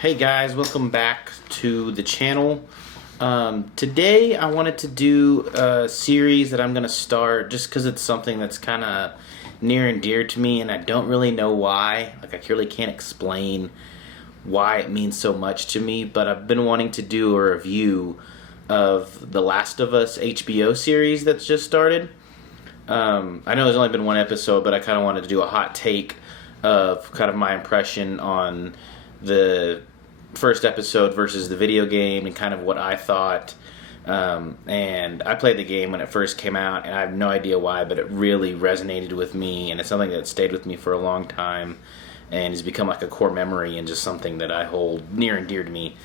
Hey guys, welcome back to the channel. Today I wanted to do a series that I'm going to start just because it's something that's kind of near and dear to me and I don't really know why. Like I really can't explain why it means so much to me, but I've been wanting to do a review of the Last of Us HBO series that's just started. I know there's only been one episode, but I kind of wanted to do a hot take of kind of my impression on the first episode versus the video game and kind of what I thought. And I played the game when it first came out, and I have no idea why, but it really resonated with me, and it's something that stayed with me for a long time and has become like a core memory and just something that I hold near and dear to me.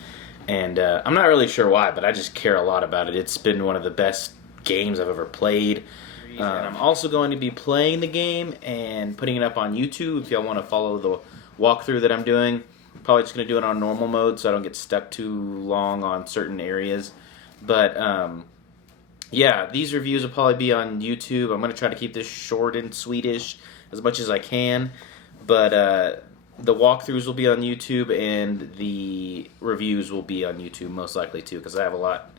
And I'm not really sure why, but I just care a lot about it. It's been one of the best games I've ever played. And I'm also going to be playing the game and putting it up on YouTube if y'all want to follow the walkthrough that I'm doing. Probably just going to do it on normal mode so I don't get stuck too long on certain areas. But, yeah, these reviews will probably be on YouTube. I'm going to try to keep this short and sweetish as much as I can. But the walkthroughs will be on YouTube and the reviews will be on YouTube most likely too, because I have a lot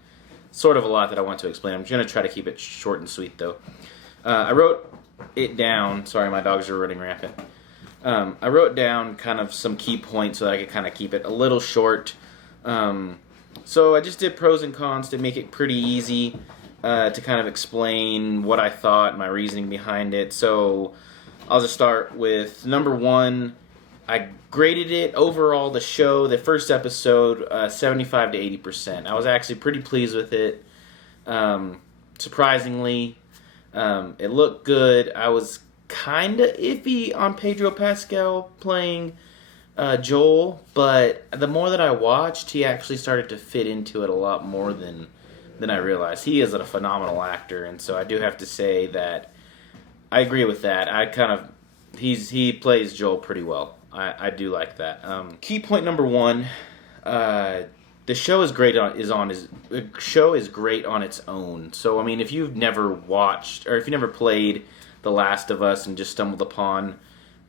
that I want to explain. I'm going to try to keep it short and sweet though. I wrote it down. Sorry, my dogs are running rampant. I wrote down kind of some key points so that I could kind of keep it a little short. So I just did pros and cons to make it pretty easy to kind of explain what I thought, my reasoning behind it. So I'll just start with number one. I graded it overall, the show, the first episode, 75 to 80%. I was actually pretty pleased with it. Surprisingly, it looked good. I was kind of iffy on Pedro Pascal playing Joel, but the more that I watched, he actually started to fit into it a lot more than I realized. He is a phenomenal actor, and so I do have to say that I agree with that. He plays Joel pretty well. I do like that. Key point number one: the show is great on its own. So I mean, if you've never watched or if you never played The Last of Us and just stumbled upon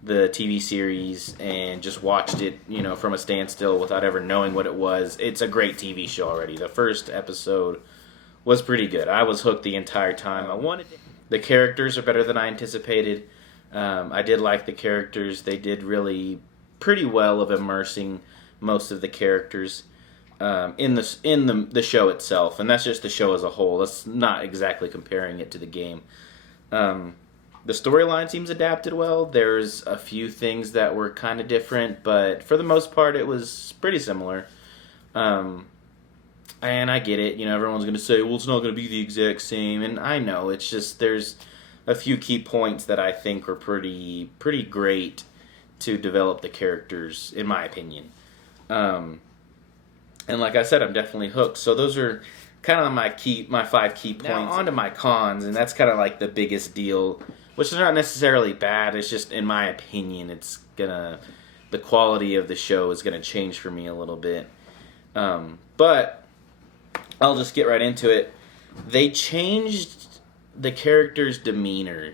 the TV series and just watched it, from a standstill without ever knowing what it was, it's a great TV show already. The first episode was pretty good. I was hooked the entire time. The characters are better than I anticipated. I did like the characters. They did really pretty well of immersing most of the characters in the show itself, and that's just the show as a whole. That's not exactly comparing it to the game. The storyline seems adapted well. There's a few things that were kind of different, but for the most part, it was pretty similar. And I get it. Everyone's going to say, well, it's not going to be the exact same, and I know. It's just there's a few key points that I think were pretty great to develop the characters, in my opinion. And like I said, I'm definitely hooked. So those are kind of my 5 key points. Now on to my cons, and that's kind of like the biggest deal, which is not necessarily bad. It's just, in my opinion, the quality of the show is gonna change for me a little bit. But I'll just get right into it. They changed the character's demeanor,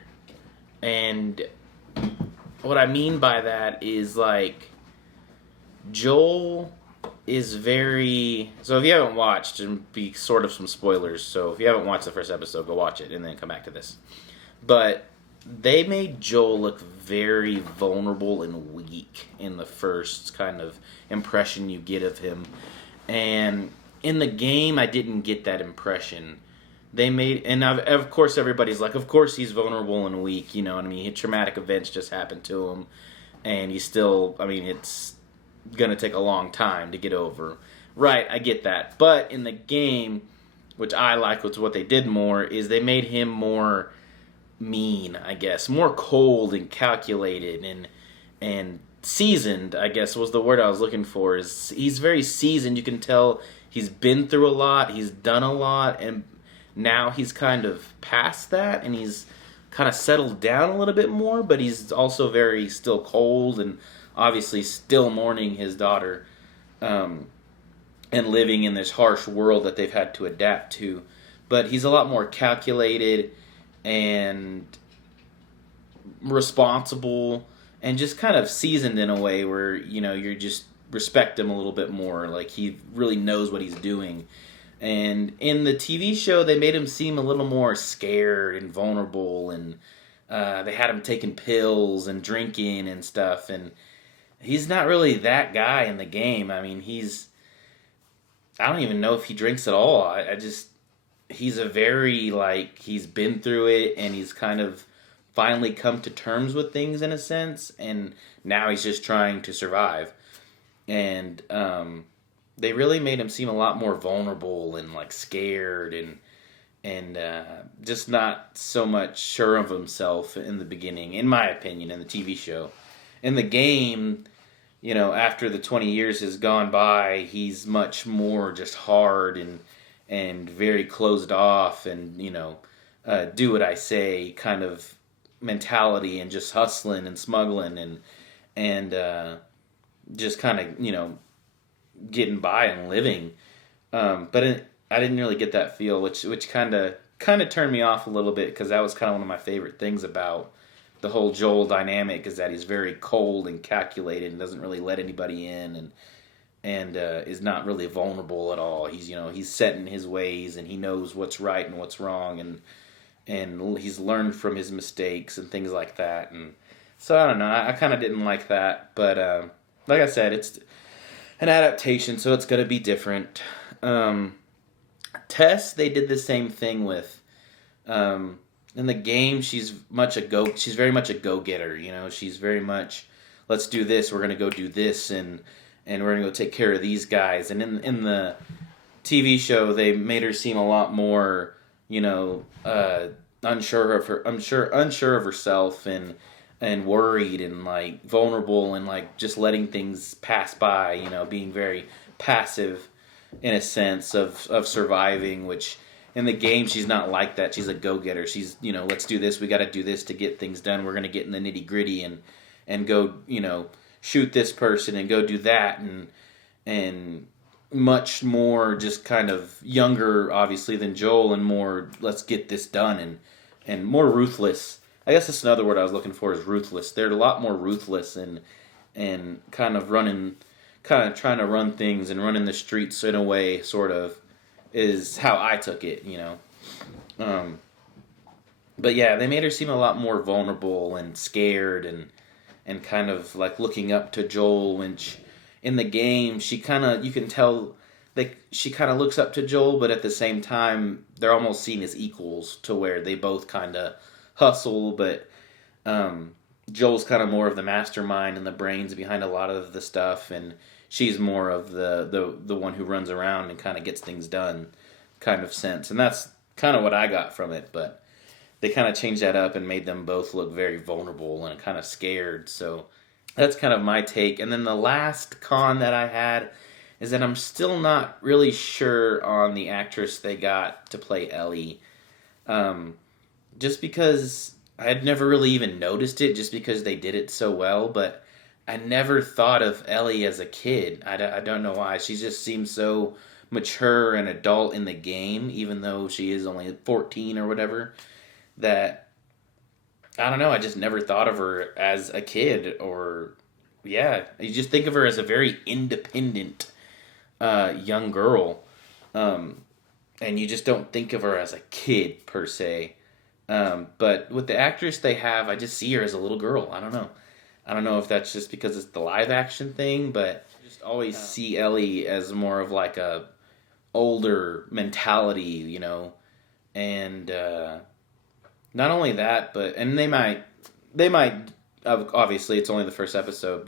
and what I mean by that is, like, Joel is very... So if you haven't watched, and be sort of some spoilers, so if you haven't watched the first episode, go watch it and then come back to this. But they made Joel look very vulnerable and weak in the first kind of impression you get of him, and in the game I didn't get that impression. Of course everybody's like, of course he's vulnerable and weak, what I mean? Traumatic events just happened to him, and he's still, it's gonna take a long time to get over. Right, I get that. But in the game, which I like, was what they did more, is they made him more mean, I guess. More cold and calculated and seasoned, I guess was the word I was looking for. He's very seasoned. You can tell he's been through a lot, he's done a lot, and now he's kind of past that, and he's kind of settled down a little bit more, but he's also very still cold and obviously still mourning his daughter and living in this harsh world that they've had to adapt to. But he's a lot more calculated and responsible and just kind of seasoned in a way where, you're just respect him a little bit more. Like, he really knows what he's doing. And in the TV show, they made him seem a little more scared and vulnerable, and they had him taking pills and drinking and stuff, and he's not really that guy in the game. I mean, I don't even know if he drinks at all. I just, he's a very, like, he's been through it, and he's kind of finally come to terms with things in a sense, and now he's just trying to survive. And they really made him seem a lot more vulnerable and, like, scared and just not so much sure of himself in the beginning, in my opinion, in the TV show. In the game, you know, after the 20 years has gone by, he's much more just hard and very closed off, and, you know, do what I say kind of mentality, and just hustling and smuggling and just kind of, you know, getting by and living. I didn't really get that feel, which kind of turned me off a little bit, because that was kind of one of my favorite things about the whole Joel dynamic, is that he's very cold and calculated and doesn't really let anybody in, and is not really vulnerable at all. He's, you know, he's set in his ways, and he knows what's right and what's wrong, and he's learned from his mistakes and things like that. And so I don't know, I kind of didn't like that, but like I said, it's an adaptation, so it's going to be different. Tess, they did the same thing with. In the game, she's very much a go-getter. You know, she's very much, let's do this. We're going to go do this, and we're going to go take care of these guys. And in the TV show, they made her seem a lot more, you know, unsure of herself, and worried, and, like, vulnerable, and, like, just letting things pass by. You know, being very passive in a sense of surviving, which in the game she's not like that. She's a go-getter. She's, you know, let's do this, we got to do this to get things done. We're going to get in the nitty-gritty and go, you know, shoot this person and go do that, and much more just kind of younger, obviously, than Joel, and more, let's get this done, and more ruthless. I guess that's another word I was looking for, is ruthless. They're a lot more ruthless, and kind of trying to run things and running the streets in a way, sort of, is how I took it, you know. But yeah, they made her seem a lot more vulnerable and scared, and kind of like looking up to Joel, which in the game, she kind of, you can tell, like, she kind of looks up to Joel, but at the same time, they're almost seen as equals, to where they both kind of hustle, but Joel's kind of more of the mastermind and the brains behind a lot of the stuff, and she's more of the one who runs around and kind of gets things done kind of sense. And that's kind of what I got from it, but they kind of changed that up and made them both look very vulnerable and kind of scared. So that's kind of my take. And then the last con that I had is that I'm still not really sure on the actress they got to play Ellie. Just because I had never really even noticed it, just because they did it so well, but I never thought of Ellie as a kid. I don't know why. She just seems so mature and adult in the game, even though she is only 14 or whatever, that, I don't know, I just never thought of her as a kid. Or, yeah, you just think of her as a very independent young girl. And you just don't think of her as a kid, per se. But with the actress they have, I just see her as a little girl. I don't know. I don't know if that's just because it's the live action thing, but I just always see Ellie as more of like a older mentality, you know. And not only that, but, and they might obviously it's only the first episode,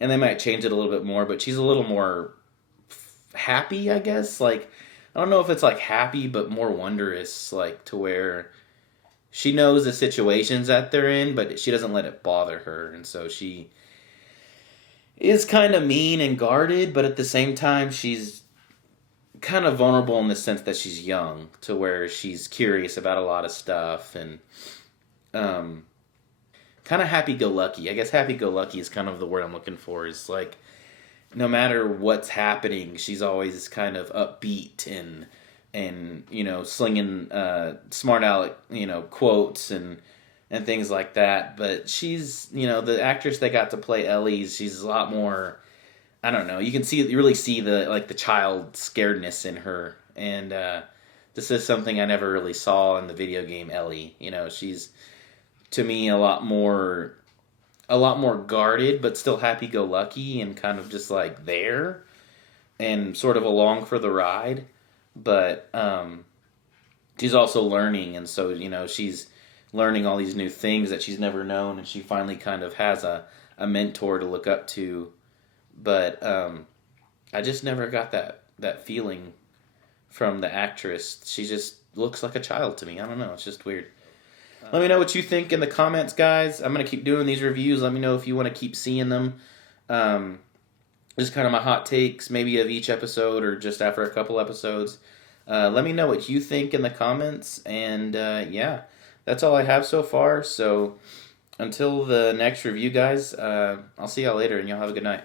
and they might change it a little bit more, but she's a little more happy, I guess. Like, I don't know if it's like happy, but more wondrous, like, to where she knows the situations that they're in, but she doesn't let it bother her. And so she is kind of mean and guarded, but at the same time, she's kind of vulnerable in the sense that she's young, to where she's curious about a lot of stuff, and kind of happy-go-lucky. I guess happy-go-lucky is kind of the word I'm looking for, is like, no matter what's happening, she's always kind of upbeat and you know, slinging smart aleck, you know, quotes and things like that. But she's, you know, the actress that got to play Ellie, she's a lot more I don't know. You really see the child scaredness in her, and this is something I never really saw in the video game Ellie. She's to me a lot more guarded, but still happy go lucky and kind of just like there and sort of along for the ride. But she's also learning, and so she's learning all these new things that she's never known, and she finally kind of has a mentor to look up to. But I just never got that feeling from the actress. She just looks like a child to me. I don't know. It's just weird. Let me know what you think in the comments, guys. I'm going to keep doing these reviews. Let me know if you want to keep seeing them. Just kind of my hot takes, maybe of each episode or just after a couple episodes. Let me know what you think in the comments. And yeah, that's all I have so far. So until the next review, guys, I'll see y'all later, and y'all have a good night.